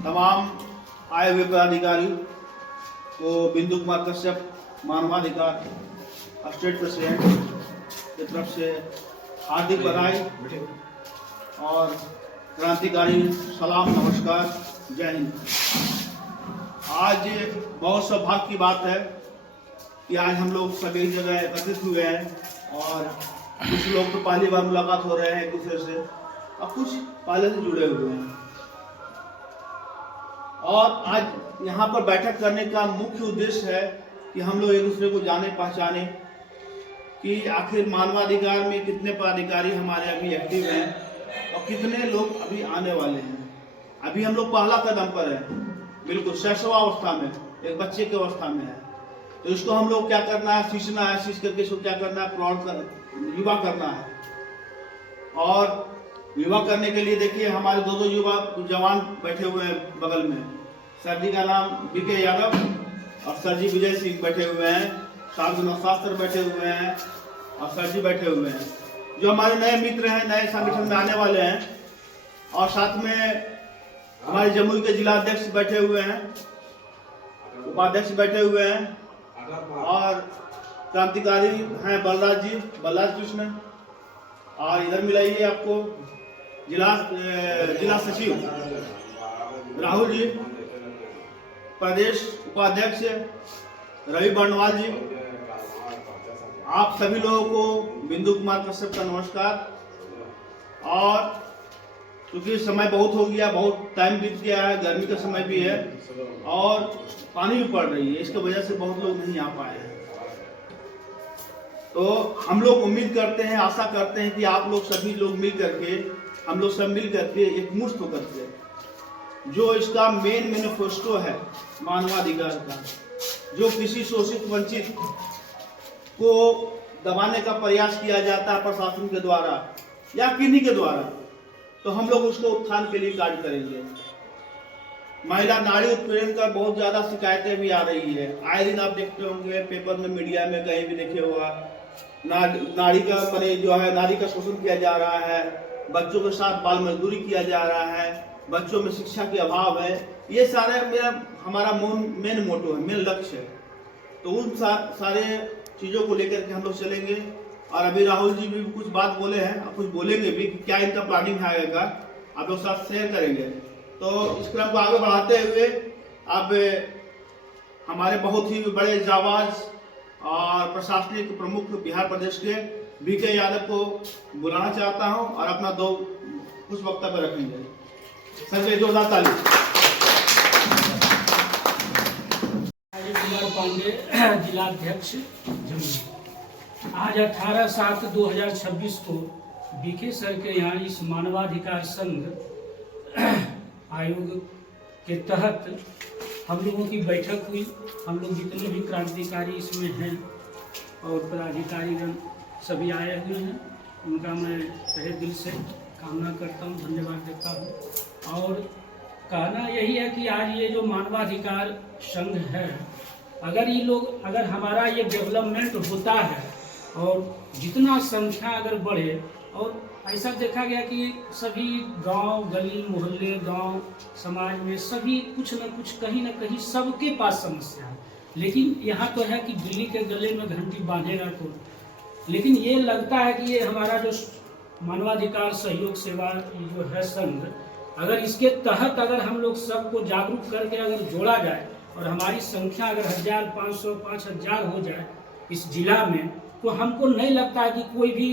तमाम आए हुए पदाधिकारी को बिंदु कुमार कश्यप मानवाधिकार स्टेट प्रेसिडेंट की तरफ से हार्दिक बधाई और क्रांतिकारी सलाम, नमस्कार, जय हिंद। आज बहुत सौभाग्य की बात है कि आज हम लोग सभी जगह एकत्रित हुए हैं और कुछ लोग तो पहली बार मुलाकात हो रहे हैं एक दूसरे से और कुछ पहले से जुड़े हुए हैं। और आज यहाँ पर बैठक करने का मुख्य उद्देश्य है कि हम लोग एक दूसरे को जाने पहचाने कि आखिर मानवाधिकार में कितने पदाधिकारी हमारे अभी एक्टिव हैं और कितने लोग अभी आने वाले हैं। अभी हम लोग पहला कदम पर है, बिल्कुल शैशवावस्था में, एक बच्चे की अवस्था में है। तो इसको हम लोग क्या करना है, सींचना है, सींच करके इसको क्या करना है, प्रौढ़ कर युवा करना है। और युवा करने के लिए देखिए हमारे दो युवा जवान बैठे हुए हैं बगल में। सर जी का नाम बीके यादव और सर जी विजय सिंह बैठे हुए हैं, साथ में शास्त्र बैठे हुए हैं और सर जी बैठे हुए हैं, जो हमारे नए मित्र हैं, नए संगठन में आने वाले हैं। और साथ में हमारे जमुई के जिला अध्यक्ष बैठे हुए हैं, उपाध्यक्ष बैठे हुए हैं और क्रांतिकारी हैं बलराज कृष्ण। और इधर मिलाइए आपको जिला सचिव राहुल जी, प्रदेश उपाध्यक्ष रवि बर्णवाल जी। आप सभी लोगों को बिंदु कुमार कश्यप का नमस्कार। और क्योंकि समय बहुत हो गया, बहुत टाइम बीत गया है, गर्मी का समय भी है और पानी भी पड़ रही है, इसकी वजह से बहुत लोग नहीं आ पाए हैं। तो हम लोग उम्मीद करते हैं, आशा करते हैं कि आप लोग सभी लोग मिल करके, हम लोग सब मिल करके एक मुश्त होकर के जो इसका मेन मैनिफेस्टो है मानवाधिकार का, जो किसी शोषित वंचित को दबाने का प्रयास किया जाता है प्रशासन के द्वारा या किन्हीं के द्वारा, तो हम लोग उसको उत्थान के लिए कार्य करेंगे। महिला नारी उत्पीड़न का बहुत ज्यादा शिकायतें भी आ रही है, आए दिन आप देखते होंगे पेपर में, मीडिया में, कहीं भी देखे होगा, नारी का जो है नारी का शोषण किया जा रहा है, बच्चों के साथ बाल मजदूरी किया जा रहा है, बच्चों में शिक्षा के अभाव है। ये सारे हमारा मेन मोटो है, मेन लक्ष्य है। तो उन सारे चीजों को लेकर के हम लोग चलेंगे। और अभी राहुल जी भी कुछ बात बोले हैं, कुछ बोलेंगे भी, क्या इनका प्लानिंग है आगे का, आप लोग साथ शेयर करेंगे। तो इस क्रम को आगे बढ़ाते हुए अब हमारे बहुत ही बड़े जाबाज और प्रशासनिक प्रमुख बिहार प्रदेश के बीके यादव को बुलाना चाहता हूं और अपना कुछ वक्तव्य रखेंगे। सर जोरदार ताली। कुमार पांडे, जिलाध्यक्ष जमुई। आज 18/7/2026 को बीके सर के यहाँ इस मानवाधिकार संघ आयोग के तहत हम लोगों की बैठक हुई। हम लोग जितने भी क्रांतिकारी इसमें हैं और पदाधिकारीगण सभी आए हुए हैं, उनका मैं तहे दिल से कामना करता हूँ, धन्यवाद देता हूँ। और कहना यही है कि आज ये जो मानवाधिकार संघ है, अगर हमारा ये डेवलपमेंट होता है और जितना संख्या अगर बढ़े, और ऐसा देखा गया कि सभी गांव, गली, मोहल्ले, गांव, समाज में सभी कुछ न कुछ, कहीं न कहीं सबके पास समस्या है। लेकिन यहाँ तो है कि बिल्ली के गले में घंटी बांधेगा तो, लेकिन ये लगता है कि ये हमारा जो मानवाधिकार सहयोग सेवा जो है संघ, अगर इसके तहत अगर हम लोग सबको जागरूक करके अगर जोड़ा जाए और हमारी संख्या अगर 1500, 5000 हो जाए इस जिला में, तो हमको नहीं लगता है कि कोई भी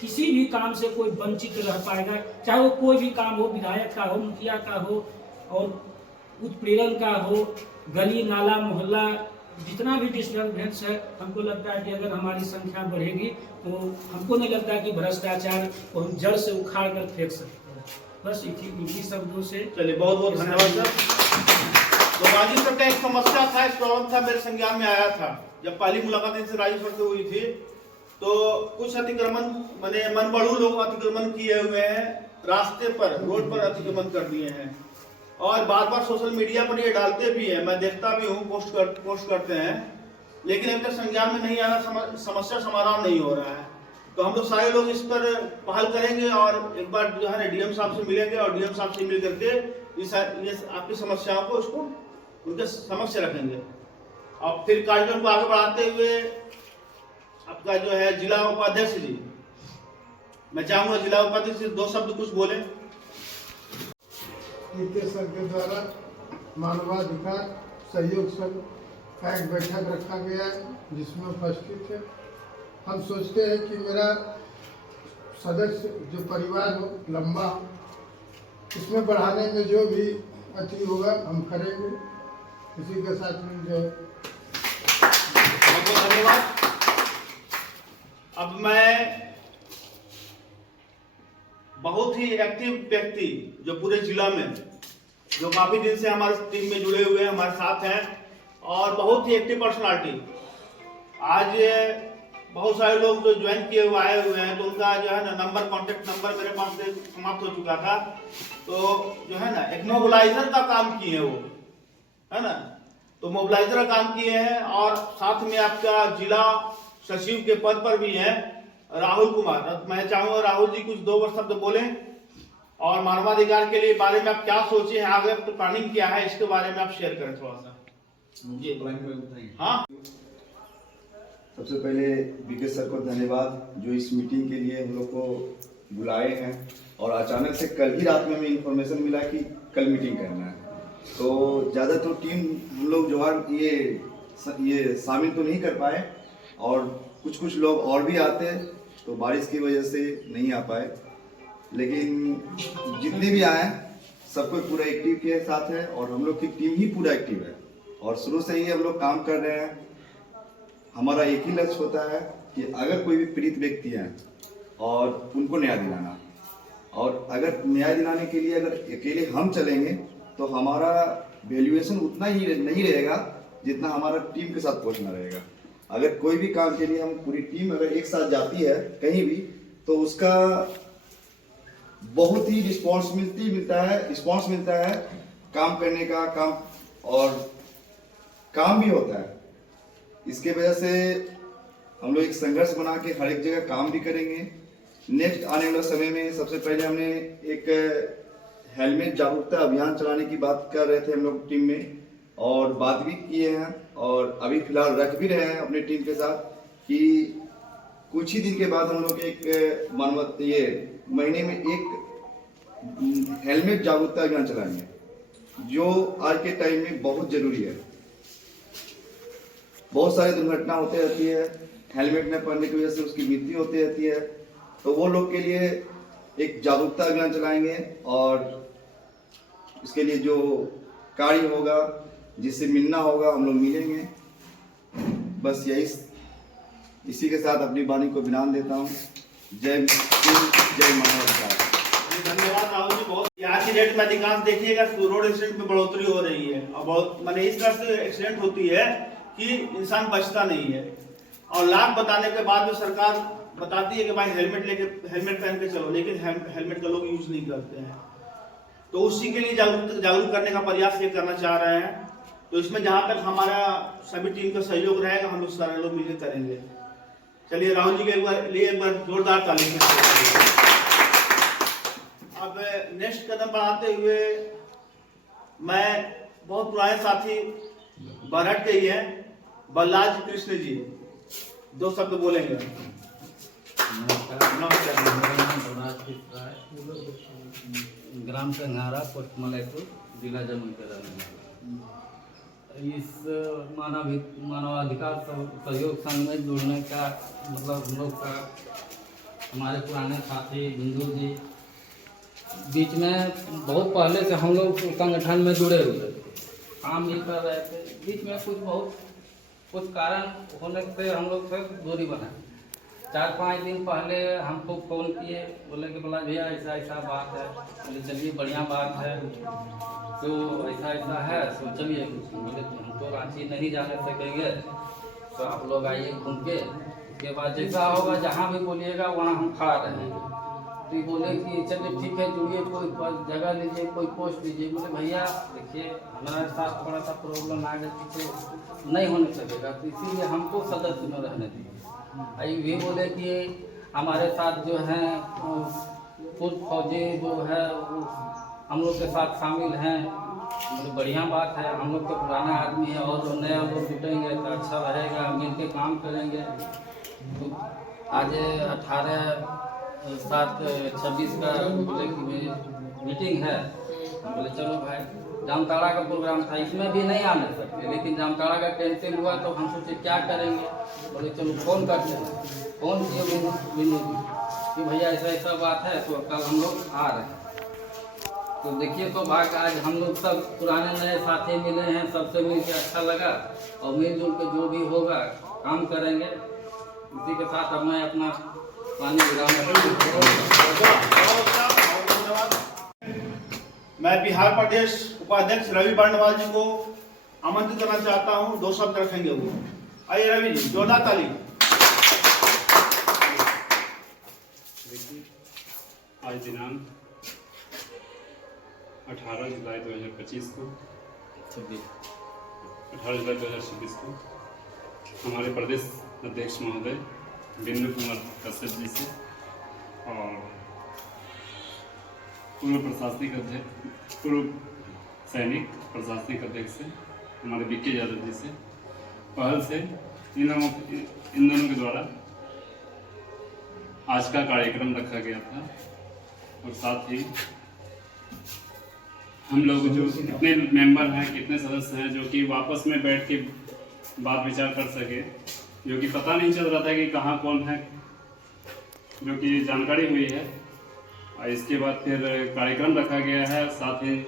किसी भी काम से कोई वंचित रह पाएगा, चाहे वो कोई भी काम हो, विधायक का हो, मुखिया का हो और उत्पीड़न का हो, गली नाला मोहल्ला जितना भी डिस्टर्बेंस है, हमको लगता है कि अगर हमारी संख्या बढ़ेगी तो हमको नहीं लगता कि भ्रष्टाचार को हम जड़ से उखाड़ कर फेंक सकते हैं। बस इन्हीं शब्दों से। चलिए, बहुत बहुत धन्यवाद सर। तो राजीव सर का एक समस्या था, एक प्रॉब्लम था, मेरे संज्ञान में आया था जब पहली मुलाकात इनसे राजीव सर से हुई थी। तो कुछ अतिक्रमण मनबड़ू लोग अतिक्रमण किए हुए हैं, रास्ते पर, रोड पर अतिक्रमण कर दिए हैं और बार बार सोशल मीडिया पर ये डालते भी हैं, मैं देखता भी हूँ, पोस्ट करते हैं, लेकिन अभी तक संज्ञान में नहीं आना, समस्या समाधान नहीं हो रहा है। तो हम लोग सारे लोग इस पर पहल करेंगे और एक बार जो है डीएम साहब से मिलेंगे और डीएम साहब से मिल करके ये आपकी समस्याओं को उसको उनके समक्ष रखेंगे। और फिर कार्यक्रम को आगे बढ़ाते हुए आपका जो है जिला उपाध्यक्ष जी, मैं चाहूंगा जिला उपाध्यक्ष जी 2 शब्द कुछ बोले। वित्तीय संघ के द्वारा मानवाधिकार सहयोग संघ का एक बैठक रखा गया है जिसमें उपस्थित है। हम सोचते हैं कि मेरा सदस्य जो परिवार हो लंबा, इसमें बढ़ाने में जो भी अति होगा हम करेंगे। इसी के साथ में जो बहुत धन्यवाद। अब मैं बहुत ही एक्टिव व्यक्ति जो पूरे जिला में जो काफी दिन से हमारे टीम में जुड़े हुए हैं, हमारे साथ हैं और बहुत ही एक्टिव पर्सनालिटी, आज बहुत सारे लोग जो ज्वाइन किए हुए आए हुए हैं तो उनका जो है ना नंबर, कॉन्टेक्ट नंबर मेरे पास से समाप्त हो चुका था। तो जो है ना एक मोबिलाइजर का काम किए वो, है ना, तो मोबिलाइजर का काम किए हैं। और साथ में आपका जिला सचिव के पद पर भी हैं राहुल कुमार। मैं चाहूंगा राहुल जी कुछ 2 शब्द बोलें और मानवाधिकार के लिए बारे में आप क्या सोचे हैं, आगे प्लानिंग क्या है, इसके बारे में आप शेयर करें थोड़ा सा जी। हाँ, सबसे पहले बीके सर को धन्यवाद जो इस मीटिंग के लिए हम लोग को बुलाए हैं। और अचानक से कल ही रात में हमें इन्फॉर्मेशन मिला कि कल मीटिंग करना है, तो ज़्यादा तो टीम हम लोग जो है ये शामिल तो नहीं कर पाए और कुछ लोग और भी आते तो बारिश की वजह से नहीं आ पाए। लेकिन जितने भी आए सबको पूरा एक्टिव के साथ है और हम लोग की टीम ही पूरा एक्टिव है और शुरू से ही हम लोग काम कर रहे हैं। हमारा एक ही लक्ष्य होता है कि अगर कोई भी पीड़ित व्यक्ति हैं और उनको न्याय दिलाना, और अगर न्याय दिलाने के लिए अगर अकेले हम चलेंगे तो हमारा वैल्यूएशन उतना ही नहीं रहेगा जितना हमारा टीम के साथ पहुंचना रहेगा। अगर कोई भी काम के लिए हम पूरी टीम अगर एक साथ जाती है कहीं भी तो उसका बहुत ही रिस्पॉन्स मिलता है काम करने का, काम और काम भी होता है। इसके वजह से हम लोग एक संघर्ष बना के हर एक जगह काम भी करेंगे। नेक्स्ट आने वाले समय में सबसे पहले हमने एक हेलमेट जागरूकता अभियान चलाने की बात कर रहे थे हम लोग टीम में और बात भी किए हैं और अभी फिलहाल रख भी रहे हैं अपने टीम के साथ कि कुछ ही दिन के बाद हम लोग एक महीने में एक हेलमेट जागरूकता अभियान चलाएंगे जो आज के टाइम में बहुत जरूरी है। बहुत सारी दुर्घटना होती रहती है, हेलमेट न पहनने की वजह से उसकी मृत्यु होती रहती है, तो वो लोग के लिए एक जागरूकता अभियान चलाएंगे और इसके लिए जो कार्य होगा जिससे मिलना होगा हम लोग मिलेंगे। बस इसी के साथ अपनी वाणी को विराम देता हूँ। जय मानवाधिकार। धन्यवाद राहुल जी। बहुत आज की डेट में अधिकांश देखिएगा रोड एक्सीडेंट में बढ़ोतरी हो रही है और बहुत माने इस तरह से एक्सीडेंट होती है कि इंसान बचता नहीं है। और लाख बताने के बाद में सरकार बताती है कि भाई हेलमेट पहन के चलो, लेकिन हेलमेट का लोग यूज नहीं करते हैं। तो उसी के लिए जागरूक करने का प्रयास ये करना चाह रहे हैं। तो इसमें जहां तक हमारा सभी टीम का सहयोग रहेगा हम लोग सारे लोग मिलकर करेंगे। चलिए राहुल जी के एक बार जोरदार ताली। अब नेक्स्ट कदम बढ़ाते हुए मैं बहुत पुराने साथी बरहट के ही हैं बलराज कृष्ण जी 2 शब्द बोलेंगे। ग्राम संघारा, पोस्ट मलयपुर, जिला जमुई का रहने वाला। इस मानवाधिकार सहयोग संघ में जुड़ने का मतलब हम लोग का हमारे पुराने साथी बिंदु जी बीच में बहुत पहले से हम लोग संगठन में जुड़े हुए थे, काम भी कर रहे थे। बीच में कुछ कारण होने से हम लोग से दूरी बनाए। 4-5 दिन पहले हमको फ़ोन किए, बोले कि बोला भैया ऐसा बात है। बोले चलिए बढ़िया बात है, तो ऐसा है तो चलिए। बोले हम तो रांची नहीं जाने सकेंगे तो आप लोग आइए घूम के, उसके बाद जैसा होगा जहाँ भी बोलिएगा वहाँ हम खड़ा रहेंगे। तो बोले कि चलिए ठीक है जुड़िए, कोई जगह लीजिए, कोई पोस्ट लीजिए। बोले भैया देखिए हमारे साथ थोड़ा सा प्रॉब्लम आ गई तो नहीं होने सकेगा, तो इसीलिए हमको सदस्य में रहने दीजिए। ये भी बोले कि हमारे साथ जो हैं पूर्व फौजी जो है हम लोग के साथ शामिल हैं, मतलब बढ़िया बात है। हम लोग तो पुराना आदमी है और जो नया लोग जुटेंगे तो अच्छा रहेगा, मिल के काम करेंगे। तो आज 18/7/26 का मीटिंग है। हम बोले चलो भाई, जामताड़ा का प्रोग्राम था, इसमें भी नहीं आने सकते, लेकिन जामताड़ा का कैंसिल हुआ तो हम सोचे क्या करेंगे। बोले चलो फ़ोन करते हैं। फ़ोन किए बिनु कि भैया ऐसा ऐसा बात है, तो कल हम लोग आ रहे हैं। तो देखिए तो भाग आज हम लोग सब पुराने नए साथी मिले हैं, सबसे मिल के अच्छा लगा और मिलजुल के जो भी होगा काम करेंगे। इसी के साथ अब मैं अपना पानी मैं बिहार प्रदेश उपाध्यक्ष रवि बर्णवाल जी को आमंत्रित करना चाहता हूं, 2 शब्द रखेंगे वो। आइए रवि जी, जोरदार ताली। आज दिनांक 18 जुलाई 2025 को 18 जुलाई 2026 को हमारे प्रदेश अध्यक्ष महोदय बिंदु कुमार कश्यप जी से और पूर्व सैनिक प्रशासनिक अध्यक्ष से हमारे बीके यादव जी से पहल से इन दोनों के द्वारा आज का कार्यक्रम रखा गया था। और साथ ही हम लोग जो कितने मेंबर हैं, कितने सदस्य हैं, जो कि वापस में बैठ के बात विचार कर सके, जो कि पता नहीं चल रहा था कि कहाँ कौन है, जो कि जानकारी हुई है। और इसके बाद फिर कार्यक्रम रखा गया है। साथ ही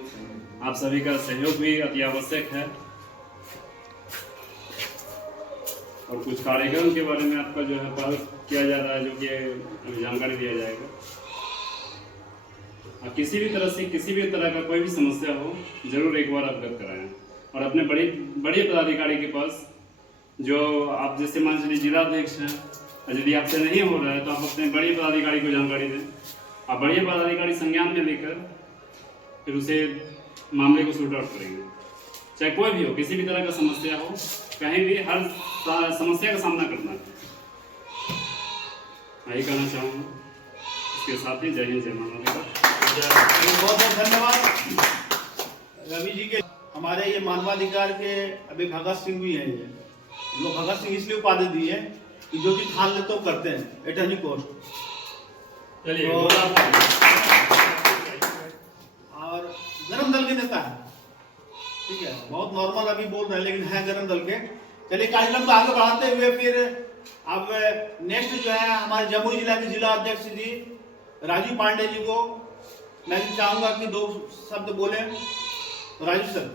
आप सभी का सहयोग भी अति आवश्यक है। और कुछ कार्यक्रम के बारे में आपका जो है पहल किया जा रहा है, जो कि अभी जानकारी दिया जाएगा। किसी भी तरह से किसी भी तरह का कोई भी समस्या हो, जरूर एक बार अवगत कराएं। और अपने बड़े पदाधिकारी के पास, जो आप जैसे मान लीजिए जिला अध्यक्ष हैं, यदि आपसे नहीं हो रहा है तो आप अपने बड़े पदाधिकारी को जानकारी दें। आप बड़े पदाधिकारी संज्ञान में लेकर फिर उसे मामले को शूट आउट करेंगे। चाहे कोई भी हो, किसी भी तरह का समस्या हो, कहीं भी हर समस्या का सामना करना है, यही कहना चाहूँगा। इसके साथ ही जय हिंद, जय मानव। बहुत बहुत धन्यवाद रवि जी के। हमारे ये मानवाधिकार के अभी भगत सिंह भी हैं। ये लोग भगत सिंह इसलिए उपाधि दी है कि जो चीज ठान लेते हो करते हैं एट एनी कॉस्ट। चलिए और गरम दल के नेता है, ठीक है, बहुत नॉर्मल अभी बोल रहे हैं लेकिन है गरम दल के। चलिए कार्यक्रम को आगे बढ़ाते हुए फिर अब नेक्स्ट जो है हमारे जमुई जिला के जिला अध्यक्ष जी राजीव पांडे जी को मैं चाहूंगा कि 2 शब्द बोले। राजीव सर।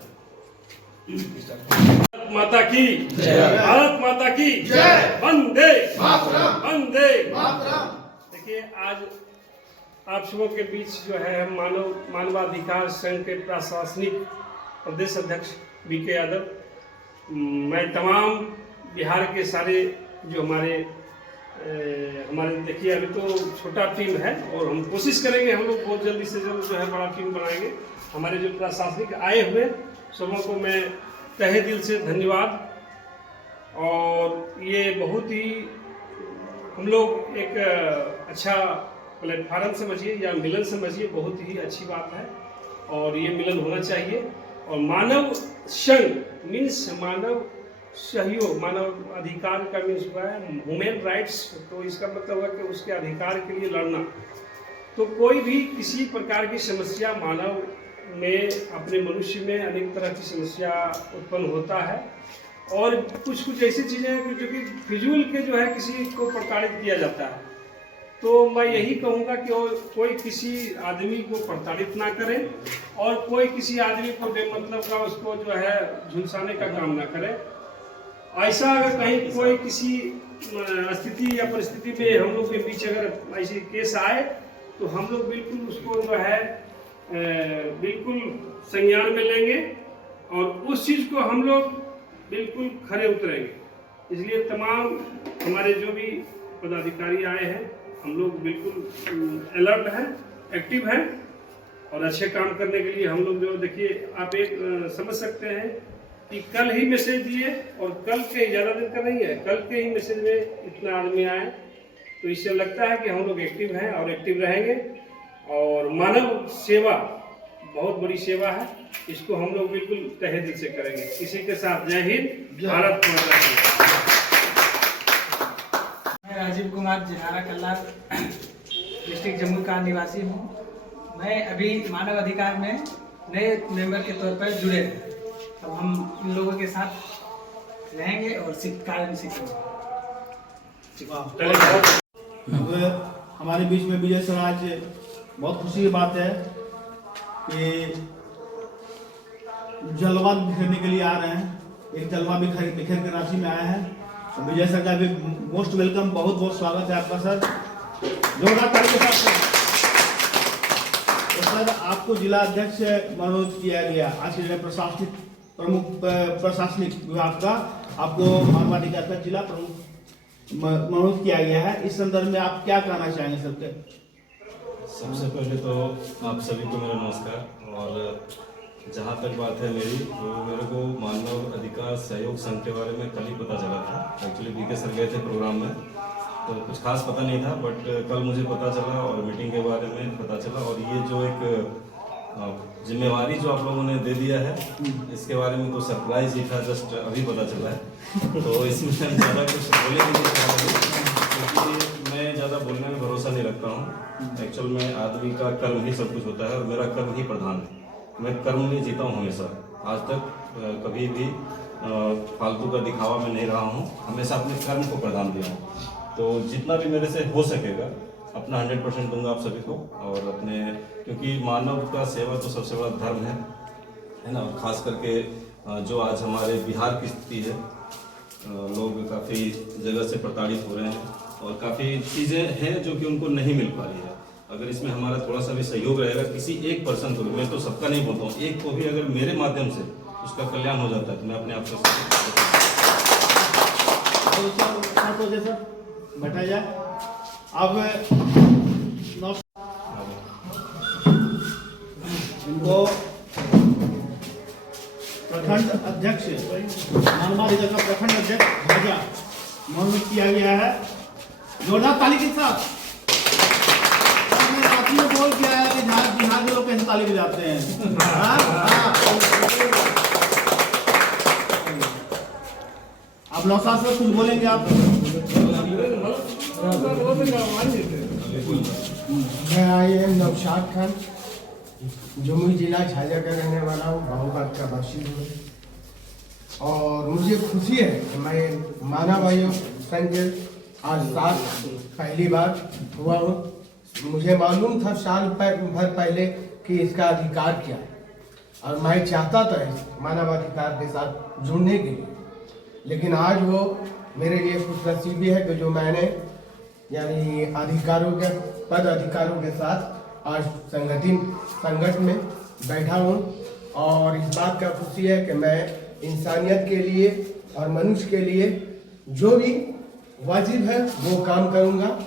माता की जय, भारत माता की जय, वंदे मातरम, वंदे मातरम। देखिए आज आप सबों के बीच जो है हम मानवाधिकार संघ के प्रशासनिक प्रदेश अध्यक्ष बीके यादव, मैं तमाम बिहार के सारे जो हमारे देखिए अभी तो छोटा टीम है और हम कोशिश करेंगे, हम लोग बहुत जल्दी से जल्द जो है बड़ा टीम बनाएंगे। हमारे जो प्रशासनिक आए हुए सबों को मैं तहे दिल से धन्यवाद। और ये बहुत ही हम लोग एक अच्छा प्लेटफार्म समझिए या मिलन समझिए, बहुत ही अच्छी बात है और ये मिलन होना चाहिए। और मानव संघ मीन्स मानव सहयोग, मानव अधिकार का मीन्स हुआ है ह्यूमन राइट्स, तो इसका मतलब हुआ कि उसके अधिकार के लिए लड़ना। तो कोई भी किसी प्रकार की समस्या मानव में, अपने मनुष्य में अनेक तरह की समस्या उत्पन्न होता है और कुछ ऐसी चीज़ें हैं जो कि फिजूल के जो है किसी को प्रताड़ित किया जाता है। तो मैं यही कहूँगा कि कोई किसी आदमी को प्रताड़ित ना करे और कोई किसी आदमी को बेमतलब का उसको जो है झुलसाने का काम ना करे। ऐसा अगर कहीं कोई किसी स्थिति या परिस्थिति में हम लोग के बीच अगर ऐसे केस आए तो हम लोग बिल्कुल उसको जो है बिल्कुल संज्ञान में लेंगे और उस चीज़ को हम लोग बिल्कुल खरे उतरेंगे। इसलिए तमाम हमारे जो भी पदाधिकारी आए हैं हम लोग बिल्कुल अलर्ट हैं, एक्टिव हैं और अच्छे काम करने के लिए हम लोग जो देखिए आप एक समझ सकते हैं कि कल ही मैसेज दिए और कल के ज़्यादा दिन का नहीं है, कल के ही मैसेज में इतना आदमी आए, तो इससे लगता है कि हम लोग एक्टिव हैं और एक्टिव रहेंगे। और मानव सेवा बहुत बड़ी सेवा है, इसको हम लोग बिल्कुल तहे दिल से करेंगे। इसी के साथ जय हिंद, भारत माता की। मैं राजीव कुमार जिनारा कल्ला डिस्ट्रिक्ट जम्मू का निवासी हूँ। मैं अभी मानव अधिकार में नए मेंबर के तौर पर जुड़े हैं। अब हम इन लोगों के साथ रहेंगे और कार्य सीखेंगे। अब हमारे बीच में विजय सर आज बहुत खुशी की बात है कि जलवा बिखेरने के लिए आ रहे हैं। एक जलवा बिखेर के रांची में आए हैं। तो विजय सर का भी मोस्ट वेलकम, बहुत बहुत स्वागत है आपका सर। जोरदार ताली के साथ। तो सर आपको जिला अध्यक्ष मनोनीत किया गया आज के प्रशासनिक प्रमुख प्रशासनिक विभाग का, आपको मानवाधिकार का जिला प्रमुख मनोनीत किया गया है। इस संदर्भ में आप क्या कहना चाहेंगे सबके? सबसे पहले तो आप सभी को मेरा नमस्कार। और जहाँ तक बात है मेरी, तो मेरे को मानव अधिकार सहयोग संघ के बारे में कल ही पता चला था। एक्चुअली बीके सर गए थे प्रोग्राम में, तो कुछ खास पता नहीं था, बट कल मुझे पता चला और मीटिंग के बारे में पता चला। और ये जो एक जिम्मेवारी जो आप लोगों ने दे दिया है, इसके बारे में तो सरप्राइज ही था, जस्ट अभी पता चला है। तो इसमें हम ज़्यादा कुछ बोले नहीं क्योंकि मैं ज़्यादा बोलने में भरोसा नहीं रखता हूँ। एक्चुअल में आदमी का कर्म ही सब कुछ होता है और मेरा कर्म ही प्रधान है। मैं कर्म में जीता हूँ हमेशा। आज तक कभी भी फालतू का दिखावा में नहीं रहा हूँ, हमेशा अपने कर्म को प्रधान दिया हूँ। तो जितना भी मेरे से हो सकेगा अपना 100% दूंगा आप सभी को। और अपने, क्योंकि मानव का सेवा तो सबसे बड़ा धर्म है ना। और खास करके जो आज हमारे बिहार की स्थिति है, लोग काफ़ी जगह से प्रताड़ित हो रहे हैं और काफ़ी चीज़ें हैं जो कि उनको नहीं मिल पा रही है। अगर इसमें हमारा थोड़ा सा भी सहयोग रहेगा, किसी एक पर्सन को, मैं तो सबका नहीं बोलता हूँ, एक को भी अगर मेरे माध्यम से उसका कल्याण हो जाता है तो मैं अपने आप से बैठा जाए। अब इनको प्रखंड अध्यक्ष मानवाधिकार का प्रखंड अध्यक्ष ध्वजा मनोनीत किया गया है। जोरदार ताली के साथ। साथी में बोल किया है कि बिहार के लोग कैसे ताली बजाते हैं। आप नौसाद से कुछ बोलेंगे आप? मैं IAM नौशाद खान, जमुई जिला झाझा का रहने वाला हूँ, बाबूबाद का वासी हूँ। और मुझे खुशी है कि मैं मानव आयोग संघ आज साल पहली बार हुआ हूँ। मुझे मालूम था साल भर पहले कि इसका अधिकार क्या है और मैं चाहता था मानव अधिकार के साथ जुड़ने के लिए, लेकिन आज वो मेरे लिए खुशनसीबी है कि जो मैंने यानी पद अधिकारों के साथ आज संगठन में बैठा हूँ। और इस बात का खुशी है कि मैं इंसानियत के लिए और मनुष्य के लिए जो भी वाजिब है वो काम करूँगा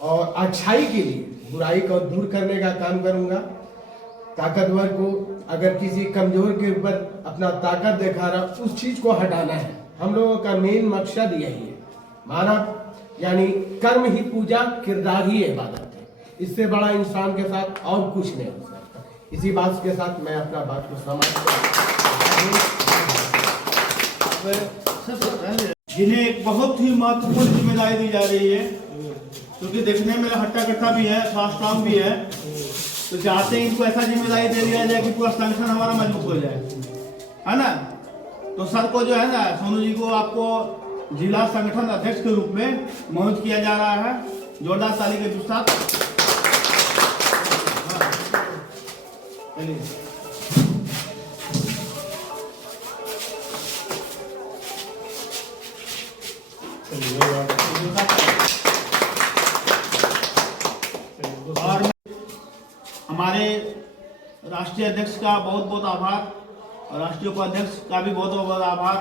और अच्छाई के लिए बुराई को दूर करने का काम करूँगा। ताकतवर को अगर किसी कमजोर के ऊपर अपना ताकत दिखा रहा, उस चीज़ को हटाना है। हम लोगों का मेन मकसद यही है। मानव यानी कर्म ही पूजा, किरदार ही इबादत है। इससे बड़ा इंसान के साथ और कुछ नहीं हो सकता। इसी बात के साथ मैं अपना बात को समाप्त जिन्हें एक बहुत ही महत्वपूर्ण जिम्मेदारी दी जा रही है, क्योंकि देखने में हट्टा कट्टा भी है, स्ट्रांग भी है, तो चाहते हैं इनको ऐसा जिम्मेदारी दे दिया जाए कि पूरा संगठन हमारा मजबूत हो जाए, है ना। तो सर को जो है ना, सोनू जी को आपको जिला संगठन अध्यक्ष के रूप में मनोनीत किया जा रहा है। जोरदार ताली के साथ। और हमारे राष्ट्रीय अध्यक्ष का बहुत बहुत आभार और राष्ट्रीय उपाध्यक्ष का भी बहुत बहुत आभार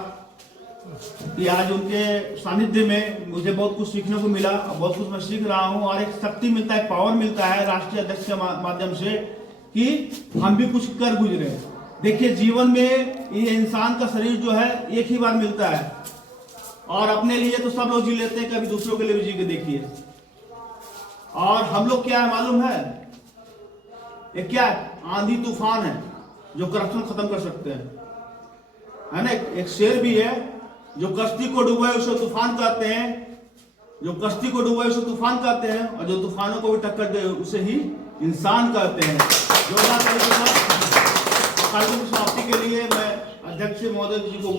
कि आज उनके सानिध्य में मुझे बहुत कुछ सीखने को मिला और बहुत कुछ मैं सीख रहा हूं। और एक शक्ति मिलता है, पावर मिलता है राष्ट्रीय अध्यक्ष के माध्यम से कि हम भी कुछ कर गुजरे। देखिए, जीवन में ये इंसान का शरीर जो है एक ही बार मिलता है और अपने लिए तो सब लोग जी लेते हैं, कभी दूसरों के लिए भी जी के देखिए। और हम लोग क्या है मालूम है, ये क्या आंधी तूफान है, जो करप्शन खत्म कर सकते हैं, है ना। एक शेर भी है, जो कश्ती को डुबाए उसे तूफान कहते हैं, जो कश्ती को डुबाए उसे तूफान कहते हैं, और जो तूफानों को भी टक्कर दे उसे ही इंसान कहते हैं। कार्यक्रम की समाप्ति के लिए मैं अध्यक्ष महोदय जी को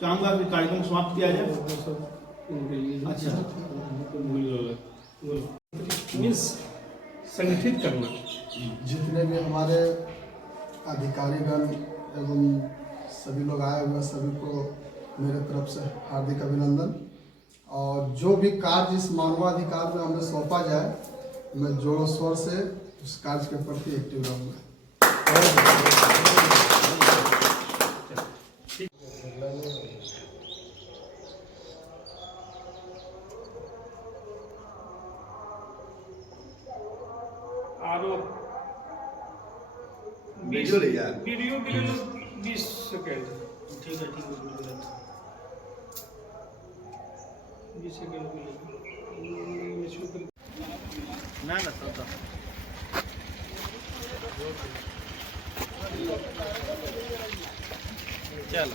चाहूंगा कि कार्यक्रम समाप्त किया जाए। अच्छा, मीन्स संगठित करना। जितने भी हमारे अधिकारीगण एवं सभी लोग आए हुए हैं, सभी को मेरे तरफ से हार्दिक अभिनंदन। और जो भी कार्य इस मानवाधिकार में हमें सौंपा जाए, मैं जोरों शोर से उस कार्य के प्रति एक्टिव रहूँगा। आरोप वीडियो ले यार। वीडियो के लिए 20 सेकेंड। ठीक है, 20 सेकेंड के लिए ना ना सर चल